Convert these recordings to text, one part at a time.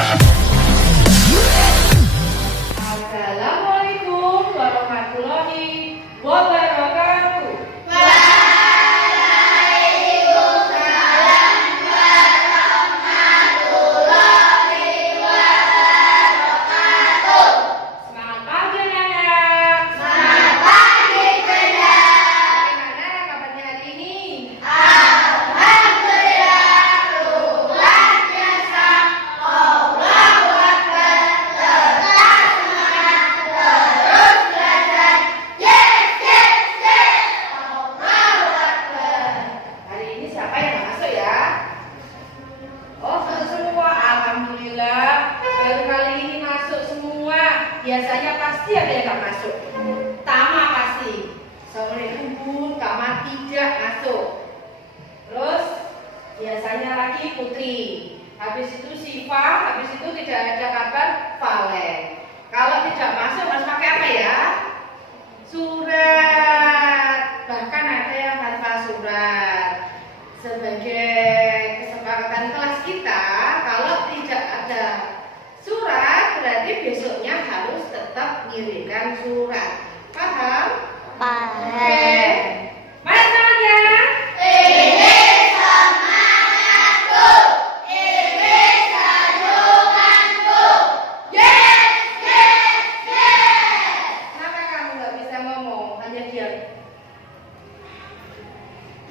Assalamualaikum warahmatullahi wabarakatuh. Semangat pagi anak-anak. Selamat pagi, Bunda. Bagaimana kabarnya hari ini? Alhamdulillah, luar biasa. Allahu Akbar. Tetap semangat, terus belajar. Yes, yes, yes. Allahu Akbar. Hari ini siapa yang nggak masuk ya? Oh, masuk semua. Alhamdulillah. Baru kali ini masuk semua. Biasanya pasti ada yang nggak masuk. Tama pasti. Assalamualaikum Bun, Kama tidak masuk. Terus biasanya lagi Putri. Habis itu Siva, habis itu tidak ada kabar Valen. Kalau tidak masuk harus pakai apa ya? Surat. Bahkan ada yang tanpa surat. Sebagai kesepakatan kelas kita, kalau tidak ada surat berarti besoknya harus tetap ngirimkan surat. Paham? Oke. Mana tangannya? Ini semangatku. Ini sanjunganku. Yes, yes, yes. Kenapa kamu nggak bisa ngomong? Hanya diam.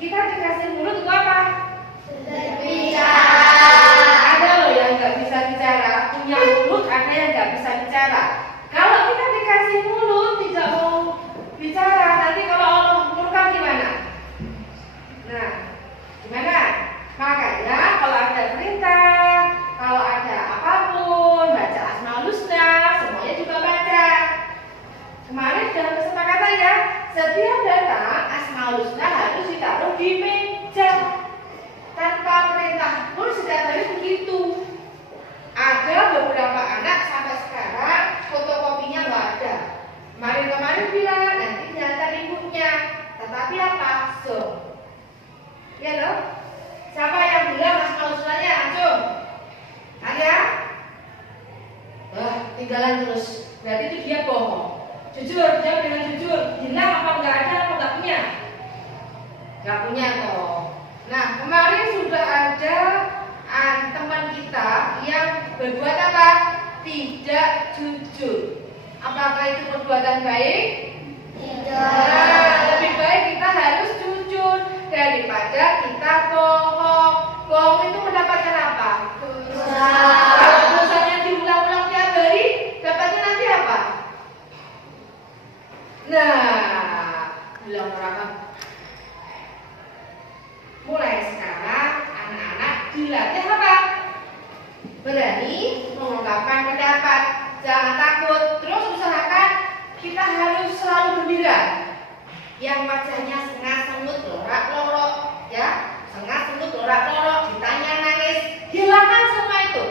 Kita dikasih mulut untuk apa? Berbicara. Ada loh yang nggak bisa bicara, punya mulut, ada yang nggak bisa bicara. Kalau kita dikasih mulut tidak mau bicara, nanti kalau Allah murka gimana? Nah, gimana? Makanya kalau ada perintah, kalau ada apapun, baca Asmaul Husna, semuanya juga baca. Kemarin dalam kesepakatan ya, setiap datang Asmaul Husna harus ditaruh di meja. Tanpa perintah pun setiap hari begitu. Ada beberapa anak sampai sekarang fotokopinya nggak ada. Kemarin bilang nanti diantar ibunya, tetapi apa? Ya loh. Siapa yang bilang Asmaul Husnanya? Langsung. Ada? Wah, tinggalan terus. Berarti itu dia bohong. Jujur, jawab dengan jujur. Bilang apa nggak ada, apa nggak punya? Nggak punya kok. Nah, kemarin sudah ada teman kita yang berbuat apa? Tidak jujur. Apakah itu perbuatan baik? Nah, lebih baik kita harus jujur daripada kita bohong. Bohong itu mendapatkan apa? Kalau dosanya diulang-ulang tiap hari, dapatnya nanti apa? Nah, bilang orang mulai sekarang anak-anak dilatih apa? Berani mengungkapkan pendapat, jangan takut. Terus usahakan kita harus selalu gembira. Yang wajahnya sengah semut lorak lorok, ya, sengah semut lorak lorok, ditanya nangis, hilangkan semua itu.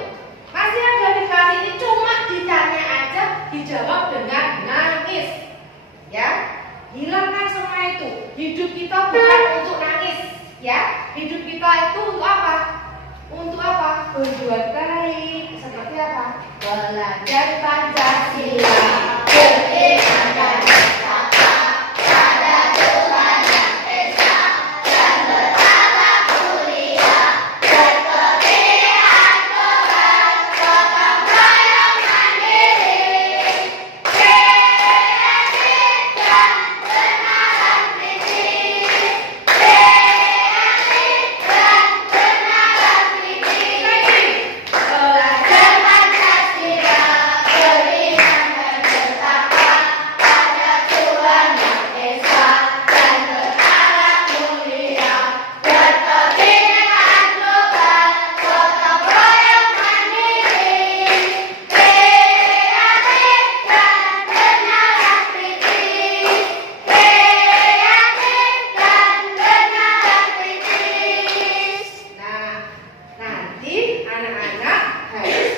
Masih ada di kelas ini cuma ditanya aja, dijawab dengan nangis, ya. Hilangkan semua itu. Hidup kita bukan untuk nangis. Ya, hidup kita itu untuk apa? Untuk apa? Berbuat baik. Seperti apa? Belajar Pancasila, beriman dan bersama pada Tuhan yang Esa, dan berakhlak mulia, berkepentingan Tuhan, gotong royong mandiri, kreatif dan kenalan kritis. Belajar Pancasila, beriman dan bertakwa pada Tuhan yang Esa, dan berakhlak mulia, berkepentingan global, gotong royong mandiri, kreatif dan bernalar kritis, kreatif dan bernalar kritis. Nah, nanti anak-anak harus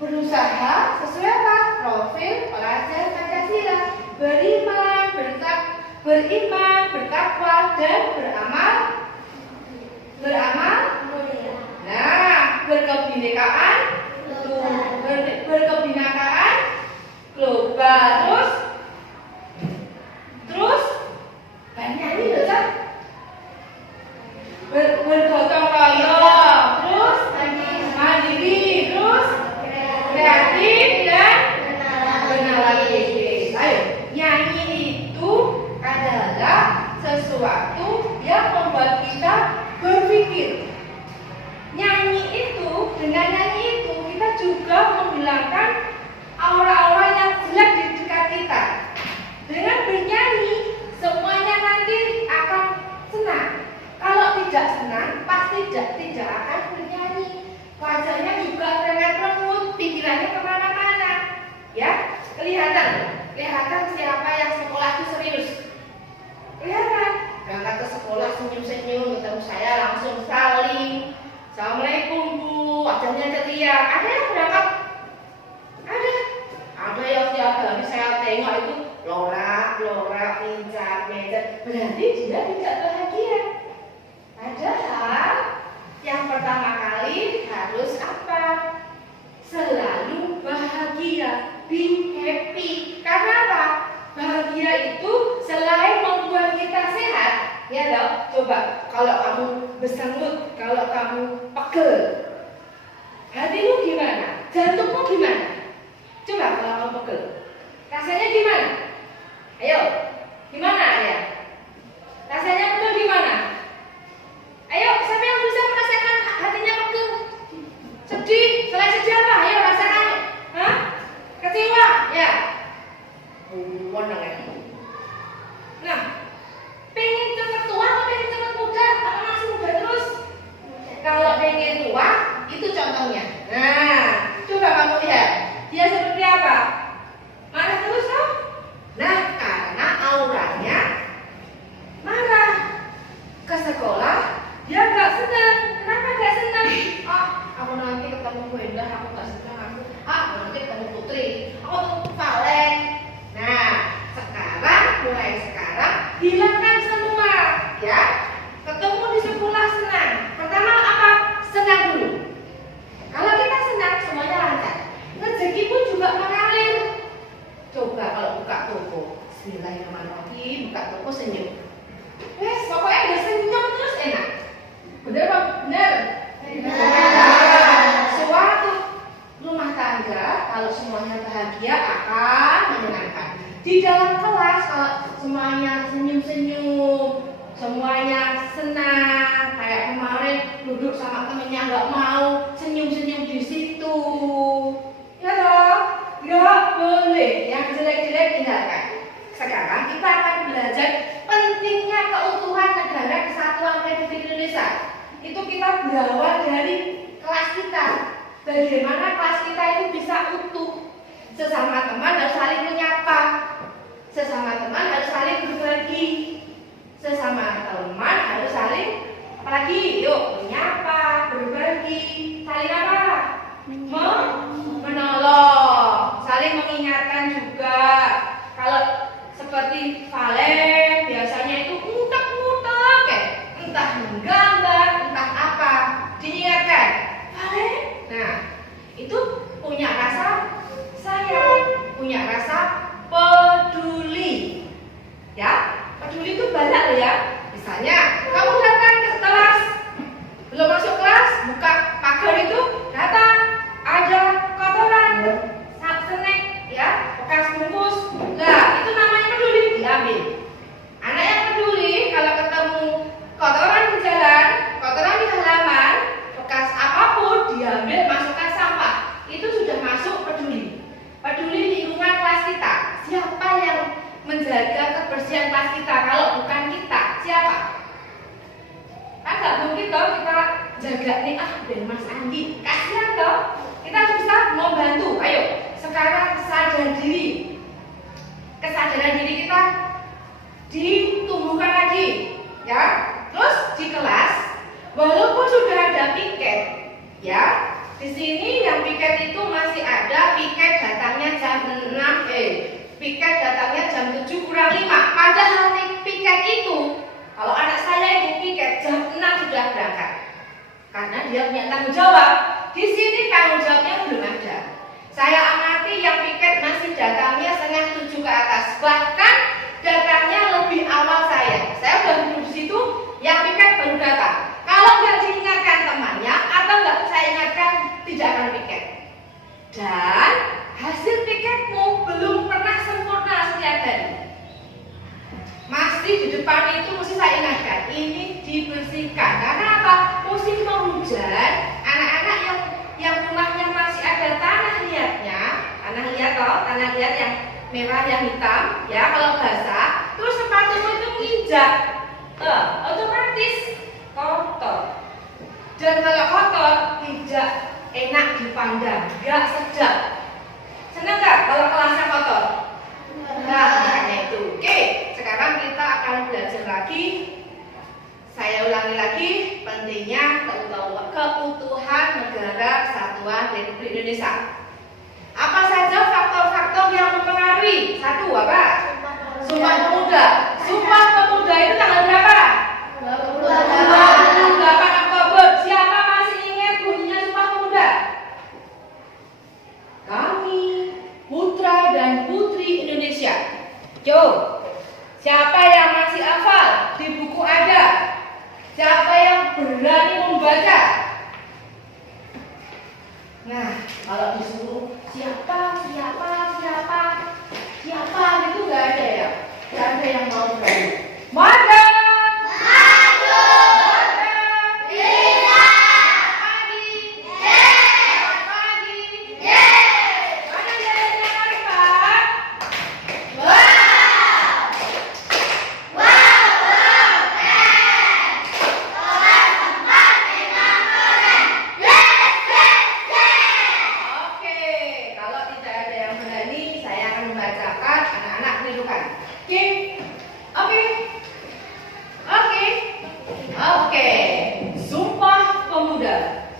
berusaha sesuai apa? Profil pelajar Pancasila. Beriman, bertakwa, dan beramal. Nah, berkebinekaan berkebinekaan global. Terus bernyanyi loh, Cak. Bergotong royong, terus mandiri, terus kreatif dan bernalar ide. Ayo, nyanyi itu adalah sesuatu yang membuat kita berpikir. Nyanyi itu, dengan nyanyi itu kita juga menghilangkan aura-aura yang jelek di dekat kita. Dengan bernyanyi, semuanya nanti akan senang. Kalau tidak senang, pasti tidak akan bernyanyi. Wajahnya juga rengat-rengut, pikirannya kemana-mana. Ya, kelihatan siapa yang sekolah itu serius. Kelihatan, berangkat ke sekolah senyum-senyum, ketemu saya langsung saling. Assalamualaikum Bu, wajahnya ceria. Ada yang berangkat? Ada yang tiap hari saya tengok itu lorak, pincang, berarti dia tidak bahagia. Padahal yang pertama kali harus apa? Selalu bahagia, be happy. Karena apa? Bahagia itu selain membuat kita sehat, ya dong. Coba kalau kamu bersengut, kalau kamu pegel, hatimu gimana? Jantungmu gimana? Coba kalau kamu pegel, rasanya gimana? Ayo, gimana ya? Rasanya pegel gimana? Ayo, siapa yang bisa merasakan hatinya pegel? Sedih, selain sedih apa? Ayo rasakan. Hah? Kecewa? Ya. Nah, pengen cepat tua atau pengen cepat muda? Apa masih muda terus? Kalau pengen tua, itu contohnya. Nah, coba kamu lihat. Dia seperti apa? Marah terus toh? Nah, karena auranya marah. Ke sekolah, dia gak senang. Kenapa gak senang? Aku nanti ketemu Bu Endah, aku gak senang. Aku nanti ketemu Putri, aku ketemu Valen. Nah, mulai sekarang hilangkan semua, ya. Ketemu di sekolah senang. Pertama apa? Senang dulu. Kalau kita senang, semuanya lancar. Rezeki pun juga mengalir. Coba kalau buka toko, Bismillahirrahmanirrahim, buka toko senyum. Pokoknya udah senyum terus enak. Bener Pak? Bener? Suatu rumah tangga kalau semuanya bahagia akan menyenangkan. Di dalam kelas kalau semuanya senyum-senyum, semuanya senang, kayak kemarin duduk sama temennya nggak mau senyum-senyum di situ, ya toh? Nggak boleh, yang jelek-jelek tinggalkan. Sekarang kita akan belajar pentingnya keutuhan negara kesatuan Republik Indonesia. Itu kita berawal dari kelas kita. Bagaimana kelas kita itu bisa utuh. Sesama teman harus saling menyapa. Sesama teman harus saling berbagi. Sesama teman harus saling apalagi? Yuk, menyapa, berbagi. Saling apa? Menolong. Saling mengingatkan juga. Kalau seperti Valen biasanya itu ngutek-ngutek entah menggambar, entah apa. Diingatkan, Valen. Nah, itu punya rasa sayang, punya rasa peduli. Ya, peduli itu banyak loh ya. Misalnya, kamu datang ke kelas, belum masuk kelas, buka pagar itu, datang, ada kotoran, snack, ya, bekas bungkus. Nah, itu namanya peduli, diambil. Anak yang peduli, kalau ketemu kotoran di jalan, kotoran di halaman, bekas apapun, diambil, masukkan sampah. Itu sudah masuk peduli. Peduli lingkungan kelas kita. Siapa yang menjaga kebersihan kelas kita kalau bukan kita? Siapa? Kan gak mungkin toh kita jaga nih dari Mas Andi. Kasihan toh. Kita bisa membantu. Ayo, sekarang sadar diri. Kesadaran diri kita ditumbuhkan lagi, ya. Terus di kelas, walaupun sudah ada piket, ya. Di sini yang piket itu masih ada piket datangnya jam 6, piket datangnya jam 7 kurang 5. Padahal piket itu, kalau anak saya itu piket jam 6 sudah berangkat. Karena dia punya tanggung jawab. Di sini tanggung jawabnya belum ada. Saya amati yang piket masih datangnya setengah 7 ke atas. Bahkan datangnya lebih awal saya. Saya udah duduk di situ, yang piket baru datang. Kalau nggak diingatkan temannya atau nggak saya ingatkan, tidak akan piket. Dan hasil piketmu belum pernah sempurna setiap hari. Masih di depan itu mesti saya ingatkan, ini dibersihkan. Karena apa? Musim penghujan, anak-anak yang rumahnya masih ada tanah liatnya, tanah liat yang merah, yang hitam, ya kalau basah, terus sepatumu itu menginjak, otomatis kotor. Dan kalau kotor tidak enak dipandang, gak sedap. Senang gak kalau kelasnya kotor? Nah, makanya itu. Oke, sekarang kita akan belajar lagi. Saya ulangi lagi, pentingnya keutuhan negara kesatuan Republik Indonesia. Apa saja faktor-faktor yang mempengaruhi? Satu, apa? Sumpah Pemuda. Sumpah Pemuda itu tanggal berapa? 28 Oktober. Siapa masih ingat bunyinya Sumpah Pemuda? Kami, putra dan putri Indonesia. Yo, siapa yang masih hafal? Di buku ada. Siapa yang berani membaca? Nah, kalau disuruh siapa gitu nggak ada ya? Nggak ada yang mau berani. Mada! Oke. Sumpah Pemuda.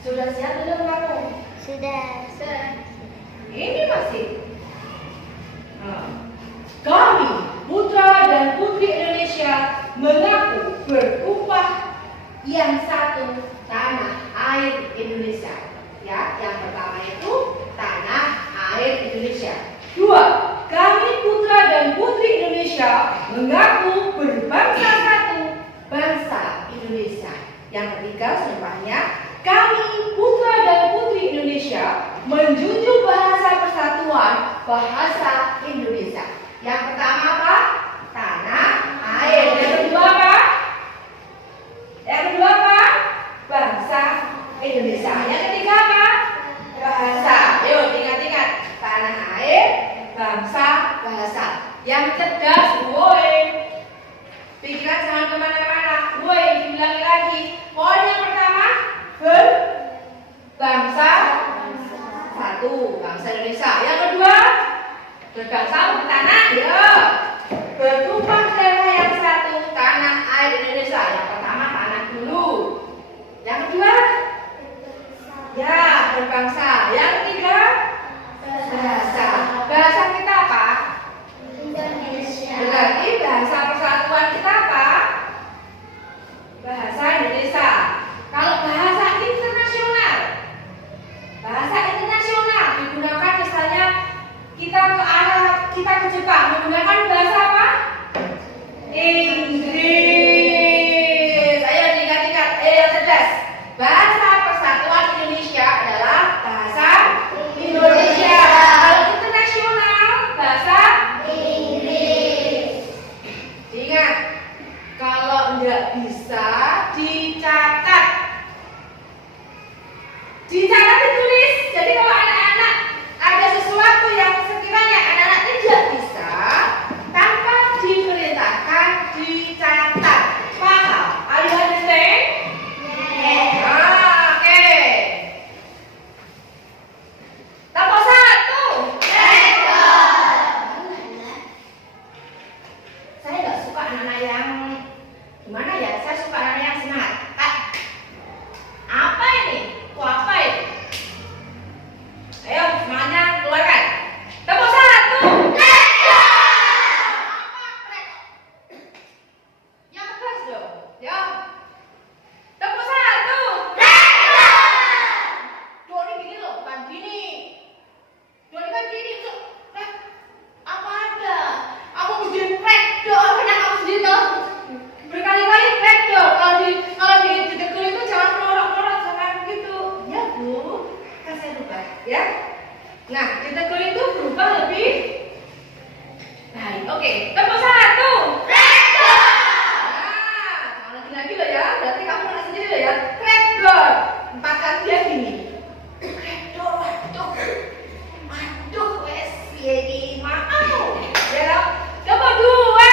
Sudah siap belum kamu? Sudah. Ini masih. Kami, putra dan putri Indonesia, mengaku berupah yang satu, tanah air Indonesia. Ya, yang pertama itu tanah air Indonesia. Dua, kami putra dan putri Indonesia mengaku berbangsa satu, bangsa Indonesia. Yang ketiga, sumpahnya, kami putra dan putri Indonesia menjunjung bahasa persatuan, bahasa Indonesia. Yang pertama apa? Tanah air. Yang kedua apa? Bangsa Indonesia. Yang ketiga apa? Bahasa. Ayo ingat-ingat. Tanah air, bangsa, bahasa. Yang cerdas, woi. Pikiran jangan kemana-mana. Woi, diulangi lagi. Poin yang pertama, berbangsa satu, bangsa Indonesia. Yang kedua, berbangsa bertanah, ya. Bertumpah darah yang satu, tanah air Indonesia. Yang pertama tanah dulu. Yang kedua, ya berbangsa. Yang ketiga, bahasa. Bahasa kita apa? Indonesia. Berarti bahasa persatuan kita apa? Bahasa Indonesia. Kalau bahasa internasional digunakan misalnya kita ke Arab, kita ke Jepang, menggunakan bahasa apa? Inggris. Ayo diingat-ingat, yang cerdas. Bahasa persatuan Indonesia adalah bahasa Indonesia. Kalau internasional, bahasa Inggris. ingat, kalau nggak bisa dicatat. Dicatat ditulis. Jadi kalau anak-anak ada sesuatu yang sekiranya anak-anak tidak bisa, tanpa diperintahkan dicatat. Paham? Are you understand? Yes. Oke. Nomor 1. Saya nggak suka anak-anak yang gimana ya? Saya suka anak-anak yang semangat. Apa ini? Apa ini? Nah, ditegur itu berubah lebih baik. Oke, tepuk satu. Tractor. Nah, kalau lagi loh ya. Berarti kamu nggak sendiri loh ya. Tractor. 4 kali dia gini. Tractor, waduh, wes, piye mau. Ya, tepuk dua.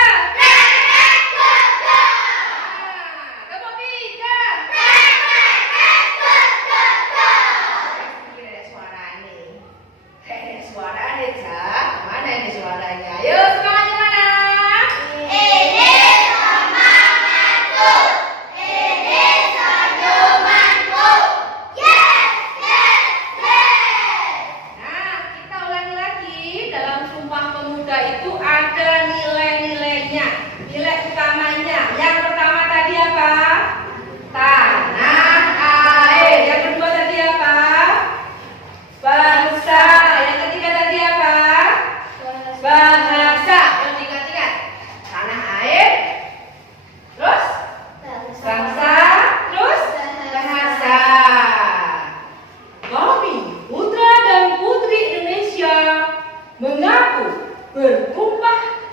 Mengaku bertumpah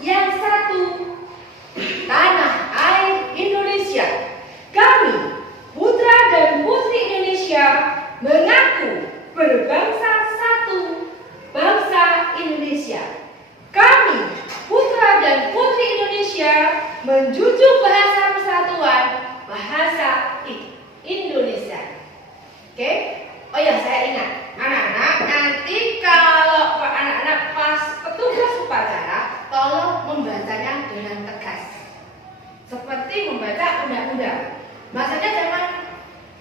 yang satu, tanah air Indonesia. Kami, putra dan putri Indonesia, mengaku berbangsa satu, bangsa Indonesia. Kami, putra dan putri Indonesia, menjunjung bahasa persatuan, bahasa Indonesia. Oke? Oh ya, saya ingat. Anak-anak, nanti kalau anak-anak pas petugas upacara, tolong membacanya dengan tegas, seperti membaca undang-undang. Bahasanya jangan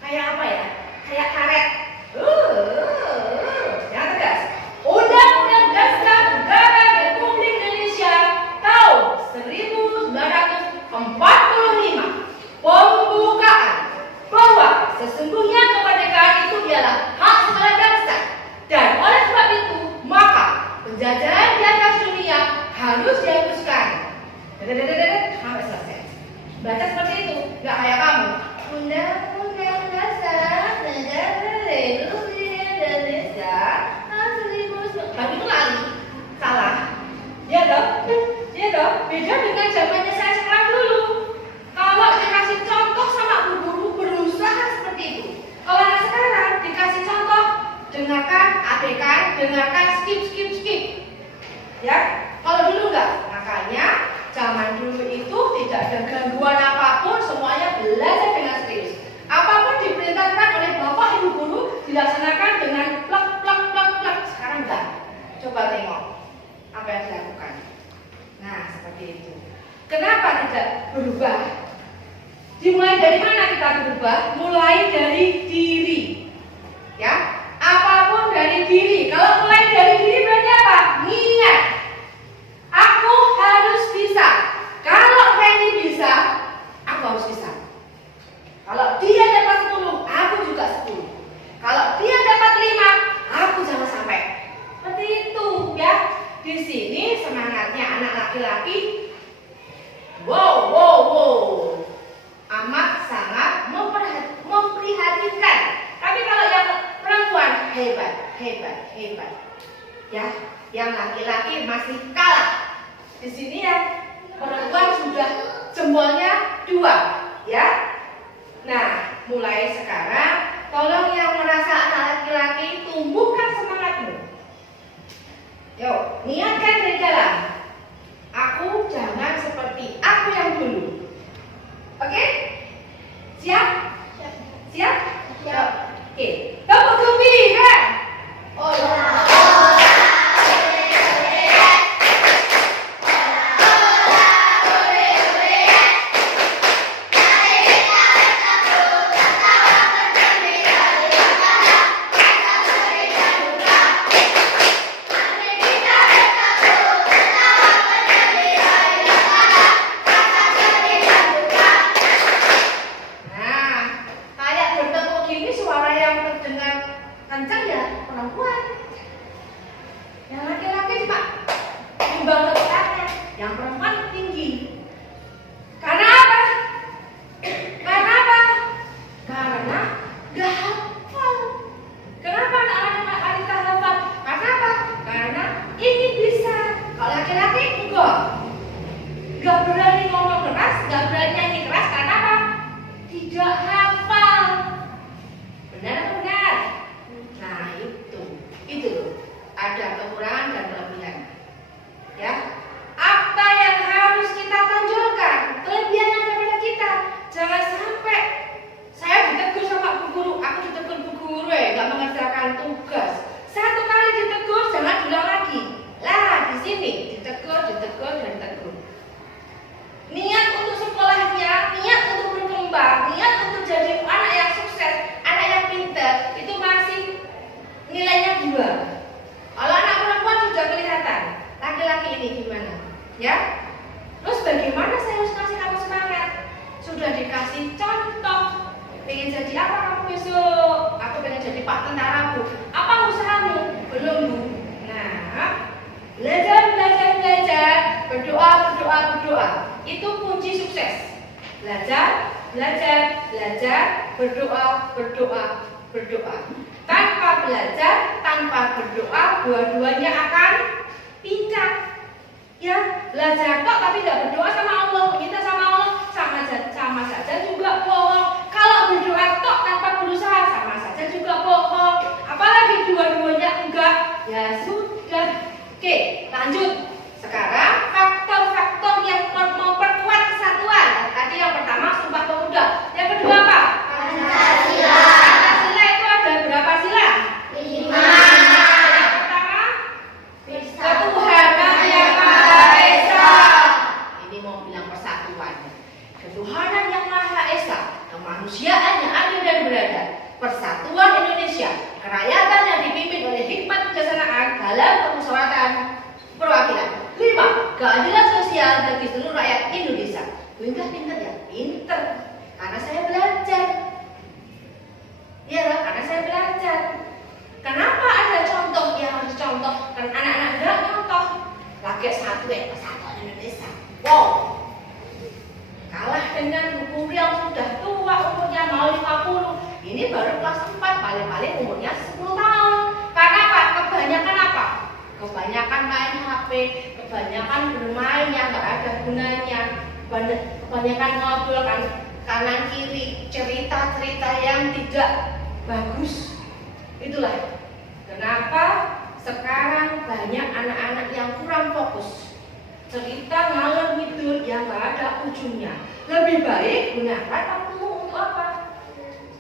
kayak apa ya? Kayak karet. Yang tegas. Undang-Undang Dasar Negara Republik Indonesia tahun 1945. Pembukaan bahwa sesungguhnya kemerdekaan itu ialah hak segala bangsa, dan oleh sebab itu maka penjajahan di atas dunia harus dihapuskan. Sampai selesai. Baca seperti itu, nggak kayak kamu. Undang-Undang Dasar Negara Republik Indonesia tahun 1945. Tapi itu lali, salah. Ya toh, beda dengan zamannya saya sekarang dulu. Kalau dikasih contoh sama guru berusaha seperti itu. Kalau anak sekarang dikasih contoh, dengarkan, abaikan, dengarkan, skip. Ya, kalau dulu enggak. Makanya zaman dulu itu tidak ada gangguan apapun, semuanya belajar dengan serius. Apapun diperintahkan oleh bapak ibu guru dilaksanakan dengan plak. Sekarang enggak. Coba tengok apa yang dilakukan. Nah, seperti itu. Kenapa tidak berubah? Dimulai dari mana kita berubah? Mulai dari diri. Ya, apapun dari diri. Kalau mulai dari diri berarti apa? Niat. Aku harus bisa. Kalau Penny bisa, aku harus bisa. Kalau dia dapat 10, aku juga 10. Kalau dia dapat 5, aku jangan sampai. Seperti itu, ya. Di sini semangatnya anak laki-laki. Wow. Amat sangat memprihatinkan. Tapi kalau yang perempuan hebat. Ya, yang laki-laki masih kalah. Di sini yang perempuan sudah jempolnya 2, ya. Nah, mulai sekarang tolong yang merasa anak laki-laki tumbuhkan semangatmu. Yuk, niatkan dari dalam. Aku jangan seperti aku yang dulu. Oke? Siap? Siap? Oke. Tepuk gembira. Oh ya. jadi apa kamu besok? Aku pengen jadi Pak Tentara, Bu. Apa usahamu? Belum, Bu. Nah, belajar, berdoa. Itu kunci sukses. Belajar, berdoa. Tanpa belajar, tanpa berdoa, dua-duanya akan pincang. Ya, belajar kok tapi tidak berdoa sama Allah, minta sama Allah, sama saja juga bohong. Kalau berdoa kok tanpa berusaha, sama saja juga bohong. Apalagi dua-duanya enggak, ya sudah. Oke, lanjut. Sekarang faktor-faktor yang memperkuat kesatuan. Tadi yang pertama Sumpah Pemuda. Yang kedua apa? Pancasila. Pancasila itu ada berapa sila? 5. Yang pertama Ketuhanan Yang Maha Esa. Ini mau bilang persatuan. Ketuhanan Yang Maha Esa, kemanusiaan yang adil dan beradab, persatuan Indonesia, kerakyatan yang dipimpin oleh hikmat kebijaksanaan dalam permusyawaratan perwakilan. 5. Keadilan sosial bagi seluruh rakyat Indonesia. Pinter ya, pinter. Karena saya belajar. Iya, karena saya belajar. Kenapa ada contoh yang harus dicontoh? Kan anak-anak enggak contoh. Lagi satu ya, persatuan Indonesia. Wow. Kalah dengan buku yang sudah tua, umurnya mau 50. Ini baru kelas 4, paling-paling umurnya 10 tahun. Karena apa? Kebanyakan apa? Kebanyakan main HP, kebanyakan bermain yang nggak ada gunanya, kebanyakan ngobrol kan kanan kiri, cerita-cerita yang tidak bagus. Itulah kenapa sekarang banyak anak-anak yang kurang fokus. Cerita ngalor ngidul yang nggak ada ujungnya. Lebih baik gunakan waktumu untuk apa?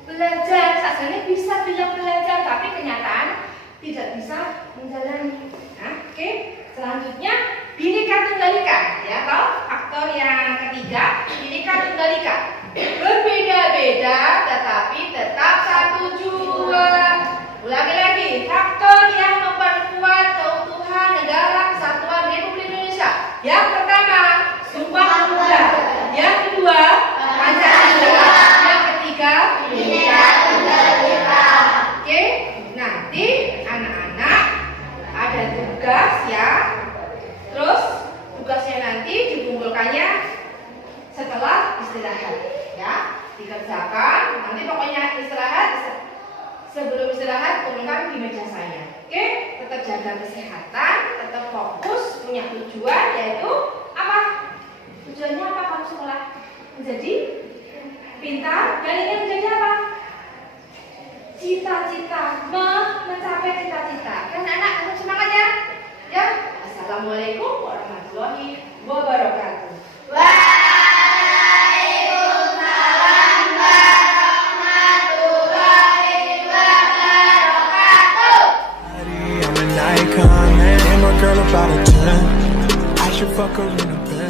Belajar. Saja bisa bilang belajar, tapi kenyataan tidak bisa menjalani. Nah, oke. Selanjutnya Bhinneka Tunggal Ika, ya toh? Faktor yang ketiga, Bhinneka Tunggal Ika. Berbeda-beda tetapi tetap satu jua. Ulangi lagi, faktor yang memperkuat keutuhan negara kesatuan Republik Indonesia. Yang pertama, Sumpah Pemuda. Yang kedua, Pancasila. Yang ketiga, Bhinneka Tunggal Ika. Oke, nanti anak-anak ada tugas ya. Terus tugasnya nanti dikumpulkannya setelah istirahat ya. Dikerjakan, nanti pokoknya istirahat. Sebelum istirahat kumpulkan di meja saya. Oke, tetap jaga kesehatan, tetap fokus, punya tujuan yaitu apa? Tujuannya apa kamu sekolah? Menjadi pintar dan ingin menjadi apa? Cita-cita, mencapai cita-cita. Kan anak harus semangat ya? Ya. Assalamualaikum warahmatullahi wabarakatuh. Waalaikumsalam warahmatullahi wabarakatuh. I'm an icon, man. And my girl about a 10. I should fuck her in a bed.